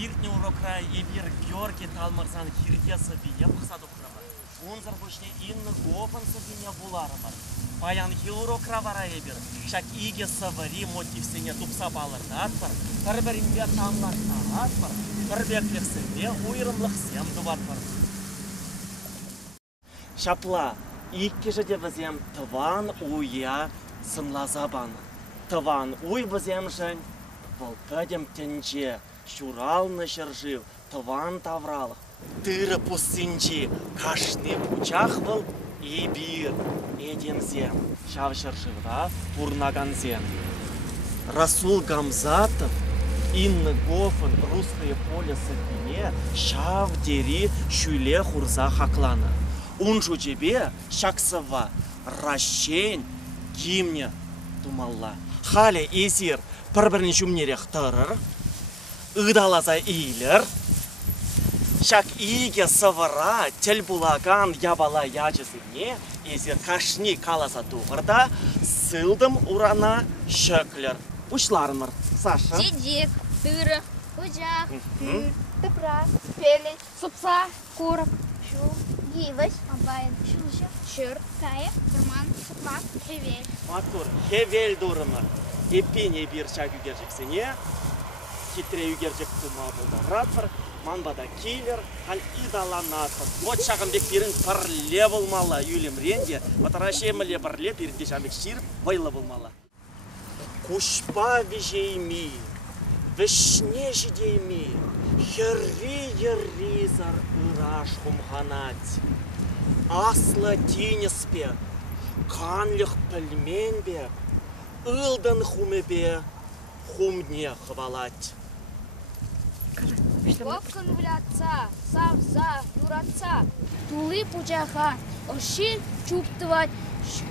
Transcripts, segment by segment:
Иртне урокра евир Георгий Талмарзан хиргеса бине пахсаду храмар. Унзар бушне инны гопанса бине буларымар. Паян урокра вара евир. Шак иге савари мотивсене тупса балырда атпар. Тарберинге тамларна атпар. Тарбеклексенде уйрымлықсем дуватпар. Шапла, икке же вазем тыван уя сынлазабан. Тыван уй вазем жен, волкадем тенче, щуралны шержив, тыван таврал. Тыры пустынчи, кашны пучах был, и бир, эдемзем. Шав шерживда, пурнаганзем. Расул Гамзатов, Инны Гофен, русское поле сапине, шав дери, шюле хурза хаклана. Унжу тебе шаксава, ращень, гимне, думалла. Хале эзир, пірбірін жүмнерех тұрыр, ұдалаза ийлер, шак иге савара, тел булаган ябала яжызыне, эзир кашни каласа туғырда, сылдым урана шөклер. Ушлармыр, Саша? Дедек, тыры, кучах, тыр, тыпра, пелей, супса, курок, шу, гивась, абайын, шылжы, шыр, тайы, дурман, супак, хевель. Матур, хевель дурымыр. Еппене бір шак үгержексене, хитре үгержекті мабылда ратпыр, манбада кейлер, хал идаланатпыр. Вот шағымбек бірін пірле болмалы үйлем ренде, батарашеміле бірле бірінде шамбек ширіп, вайлы болмалы. Кушпа вежейми, вишне жидейми, херри зар ыраш хумханать. Асла тинеспе, канлих пельменбе, ылдан хумебе, хумне хвалать. Копкан вляца, савза, юраца, тулы пучаха, ошин чуптывать,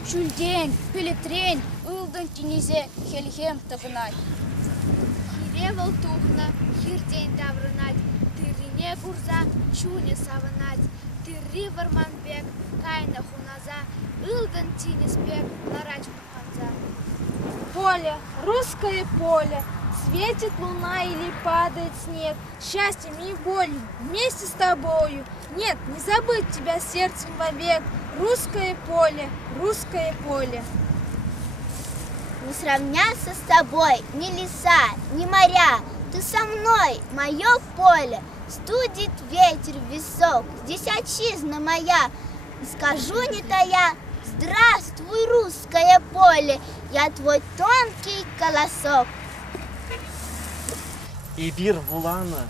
шульден, пелетрен, ылдан тинезе, хельхем тагнать. Хире волтухна, хирден даврынать, тырине гурза, чуне савынать, тыри варманбек, кайна хуназа, ылдан тинеспек, ларач хунханза. Поле, русское поле, светит луна или падает снег, счастьем и болью вместе с тобою. Нет, не забыть тебя сердцем вовек, русское поле, русское поле. Не сравняться с тобой ни леса, ни моря, ты со мной, мое поле, студит ветер в висок, здесь отчизна моя, и скажу не тая, здравствуй, русское поле, я твой тонкий колосок. Ибир вулана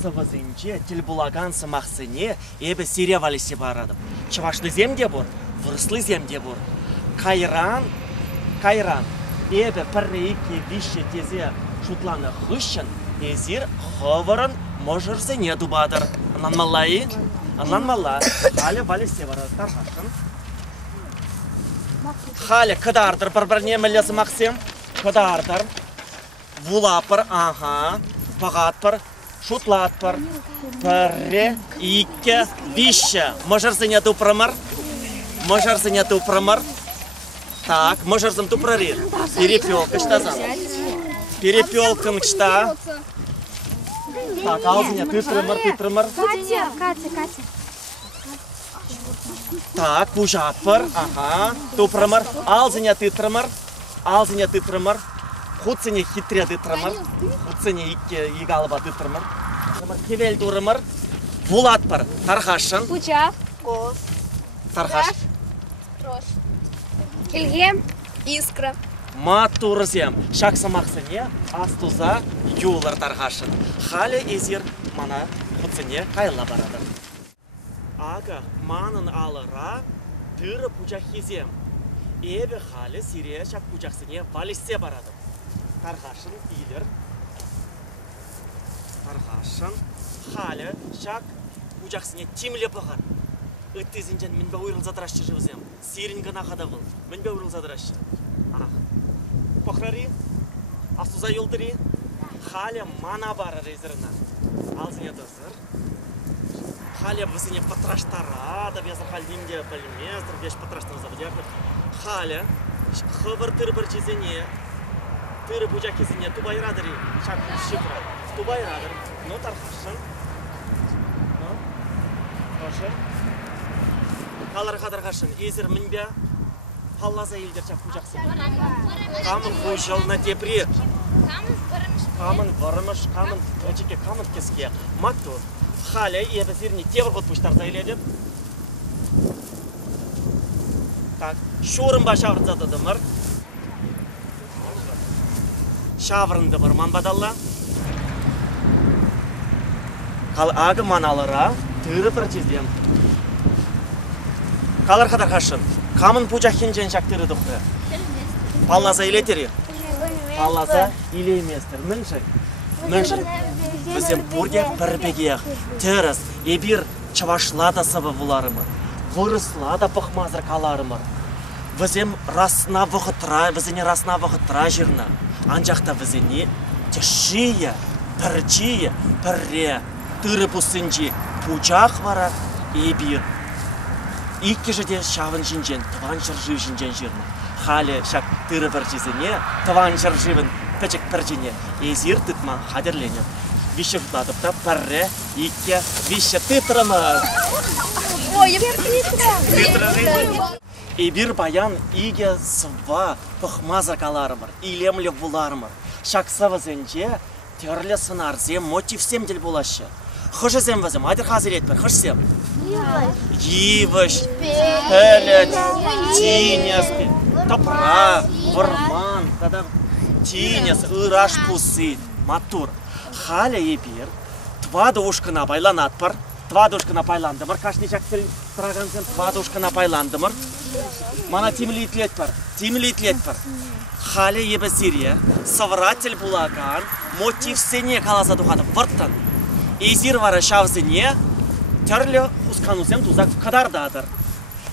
савазынче, тельбулаган самахсыне, ебе сиревали сепарадым. Чавашны земде бур, вырслы земде бур. Кайран, ебе піррейке вище тезе шутланы хыщын, езир хывырын можырзыне дубадыр. Анан малайы, анан мала, халі вали сепарады тархашын. Халі кыдардыр бір-біріне мілесі мақсем, кыдардыр, вулапыр, ага. Пағатпыр, шутлатпыр, пірре, икке, вище. Можырзыне тупрымыр? Можырзыне тупрымыр? Так, можырзым тупрыри. Перепелка штазан. Перепелкан шта. Так, алзыне тытрымыр. Катя. Так, пужатпыр, ага, тупрымыр. Алзыне тытрымыр. Хуцыне хитре дытрымыр, хуцыне игалыба дытрымыр. Кевел дурымыр, вулатпыр, тархашын. Пучах, Кос, Тархаш. трош. Хельгем, искра. Матурзем, шаксамақсыне, астуза, юлар тархашын. Халі езір, мана хуцыне кайла барады. Ага, манын алыра, тыры пучахизем. Эбе халі сире шак пучахсыне валиссе барады. Тархашын ийлер. Тархашын. Халі шак пучахсыне тимле бұғар. Үттезінжен мен бе ойрыл задырашчы жывызем. Сирінгі нақада бұл. Мен бе ойрыл задырашчы. Похрари. Астуза юлдыри. Халі мана бары резіріна. Алзыне дозыр. Халі бізіне патраштарада, безір халдимде білмездір, беш патраштар забыдерді. Халі хыбыр тыр бір жезіне, тыры бұжа кезіне тубайрадыры, шақ шықра. Тубайрадыр. Ну, тарқашын. Ну, қошы. Қаларға тарқашын. Езір мінбе. Паллаза елдер чапын жақсы. Қамын қойшыл на тепре. Қамын варымыш, қамын өчеке, қамын кеске. Матту. Халі ебізіріне тевір ғыт бұштарда еледіп. Так, шорын ба шавырдзады дымыр. Шавырынды бір ман бадалла. Қал ағы маналыра түрі бір жезден. Қалар қадар қашын. Қамын пұжақен жән шақтыры дұқты. Паллаза илетері. Паллаза илейместір. Мүншік. Мүншік. Бізем бұрге бірбегеғ. Түріс. Ебір чавашлада сыбы бұларымыр. Вырысла да бұқмазыр қаларымыр. Бізем расына вұғытыра жеріні. Анжақта бізіне тешие, бірчие, бірре. Түрі бұсынжи пұжақ вара ебір. Икке жеде шавын жинжен, тыван жыржы жинжен жеріні. Халі шак түрі бір жезіне, тыван жыржывын пәчік бір жіне. Езір тұтман қадерленіп. Виші ғытадыпта бірре, икке, виші тытрымыз. Ебір баян иге сыва бұқмазыр қаларымыр, илемлі бұларымыр. Шақса візенже түрлі сынарзем, мотивсем дел болашы. Хышызем візем, адыр қазір етпір, хышсем. Евыш, пәлет, тинес, топра, варман, тинес, ыраш пусы, матур. Халя ебір, два душкына байланатпыр. Два душкына байландымыр, кашны жақтыр тұрағансен два душкына байландымыр. Мана тимли итлетпір. Халі ебі зире, сывыратель бұлаған, мотивсене қаласа дұғады вұрттан. Езір вара шавзіне, түрлі ұсқанузем тұзақ қыдардадыр.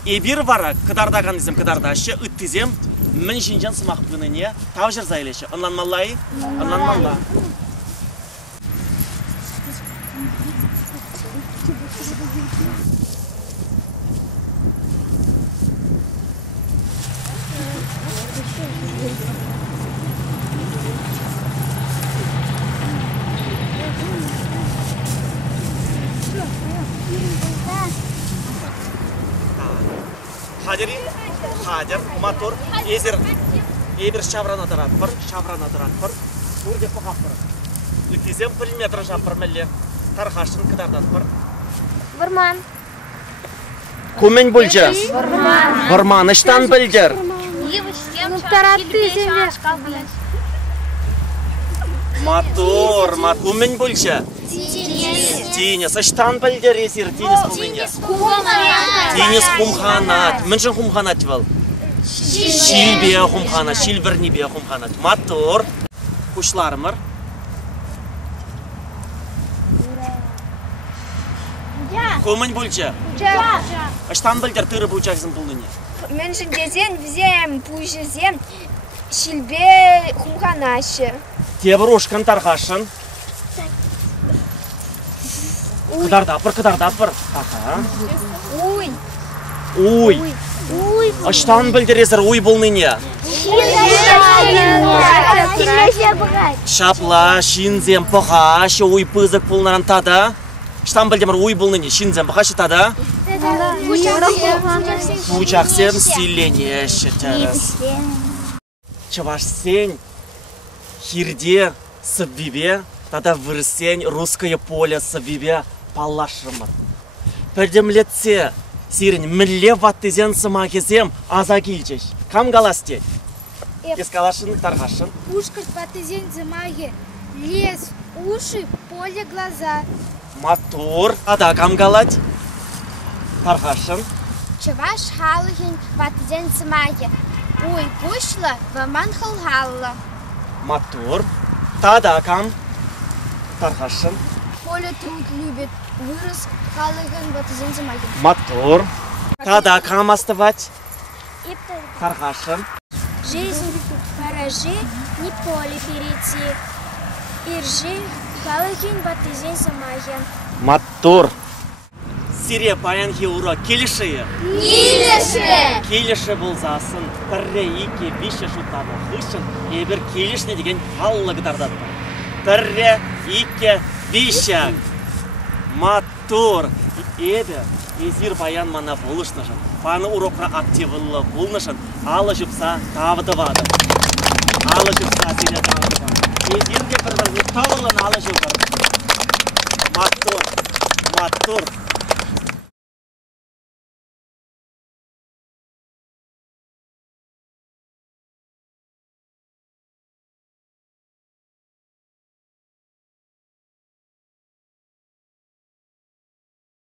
Ебір вара қыдардағанызем қыдардашы, үттізем, мін жинжан сымақ бұныне тау жыр зайлеші. Онланмалай? Онланмалла. Хадер, мотор, езір шаврана дыратпыр, көрде бұқаппыр. Үтезем пілметр жаппыр мәлі, тарқашын кыдардатпыр. Варман. Көмен бүлжі? Варман, іштан білдір? Мотор, көмен бүлжі? Тинес, іштан білдір езір, тинес бұлыне? Тинес құмханат, мүншін құмханат был? Шилбе құмханат, шилбірнебе құмханат. Мотор, құшларымыр? Көмен бүлжі? Іштан білдір түрі бұлжағызын бұлыне? Мүншін дезен візем, пұжызем, шилбе құмханашы. Тебір ұшқын тарқашын? Қыдардапыр. Уй. Аштан білдірезір уй бұлныне? Шапла, шинзем, пұғашы, уй пызық бұлнаран тада? Аштан білдемір уй бұлныне, шинзем, пұғашы тада? Пұжақсем силене шетіріз. Чавашсен, хирде, сыббебе, тада вырсен, русское поле сыббебе, палашымыр. Пәрдемлетсе, сирін мүлле ваттызен сымағызем аза келчеш. Кам қаласте? Ескалашын, тарғашын. Ушкаш ваттызен сымағы, лес, уши, поле, глаза. Мотор. Ада кам қалад? Тарғашын. Чаваш халыхин ваттызен сымағы. Ой, пушла, ваман халхалла. Мотор. Тада кам? Тарғашын. Поле труд любит, вырос халыхин ваттызен сымағы. Мотор. Тада кам оставать? Тарғашын. Жизнь поражи, не поле перейти. Иржи, халыхин ваттызен сымағы. Мотор. Сире паян хеура келіші? Келіші болзасын, бірре ике беші жұттады хышын, ебір келішіне деген қаллығы дардады. Бірре, ике, бишек. Матур. Эбе, езір баян мана болышнышын. Паны урокра активылы болнышын. Алы жүпса тавыды вады. Алы жүпса сене тавыды вады. Езірге бір-бір ұқтавылын алы жүпыр. Матур.